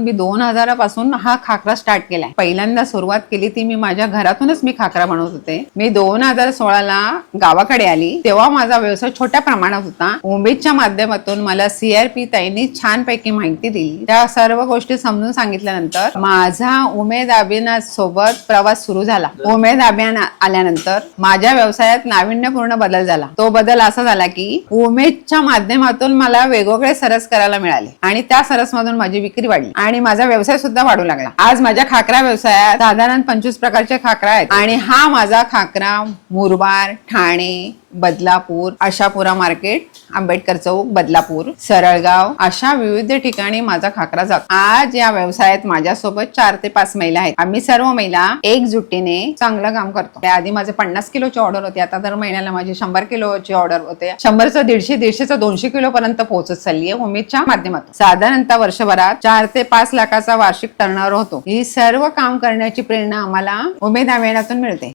मी दोन हजारापासून हा खाकरा स्टार्ट केलाय. पहिल्यांदा सुरुवात केली ती मी माझ्या घरातूनच मी खाकरा बनवत होते. मी दोन हजार सोळाला गावाकडे आली. तेव्हा माझा व्यवसाय छोट्या प्रमाणात होता. उमेदच्या माध्यमातून मला सीआरपी ताईंनी छानपैकी माहिती दिली. त्या सर्व गोष्टी समजून सांगितल्यानंतर माझा उमेद अभियाना सोबत प्रवास सुरू झाला. उमेद अभियान आल्यानंतर माझ्या व्यवसायात नाविन्यपूर्ण बदल झाला. तो बदल असा झाला की उमेदच्या माध्यमातून मला वेगवेगळे सरस करायला मिळाले आणि त्या सरस मधून माझी विक्री वाढली. आणि माझा व्यवसाय सुद्धा वाढू लागला. आज माझ्या खाकरा व्यवसायात साधारण पंचवीस प्रकारचे खाकरा आहेत. आणि हा माझा खाकरा मुरबाड ठाणे बदलापूर आशापुरा मार्केट आंबेडकर चौक बदलापूर सरळगाव अशा विविध ठिकाणी माझा खाकरा जातो. आज या व्यवसायात माझ्यासोबत चार ते पाच महिला आहेत. आम्ही सर्व महिला एकजुटीने चांगलं काम करतो. त्याआधी माझे पन्नास किलोची ऑर्डर होती. आता दर महिन्याला माझी शंभर किलोची ऑर्डर होते. शंभरचं दीडशे दीडशेचं दोनशे किलो पर्यंत पोहोचत चालली आहे उमेदच्या माध्यमातून. साधारणतः वर्षभरात चार ते पाच लाखाचा वार्षिक टर्नओव्हर होतो. ही सर्व काम करण्याची प्रेरणा आम्हाला उमेद अभियानातून मिळते.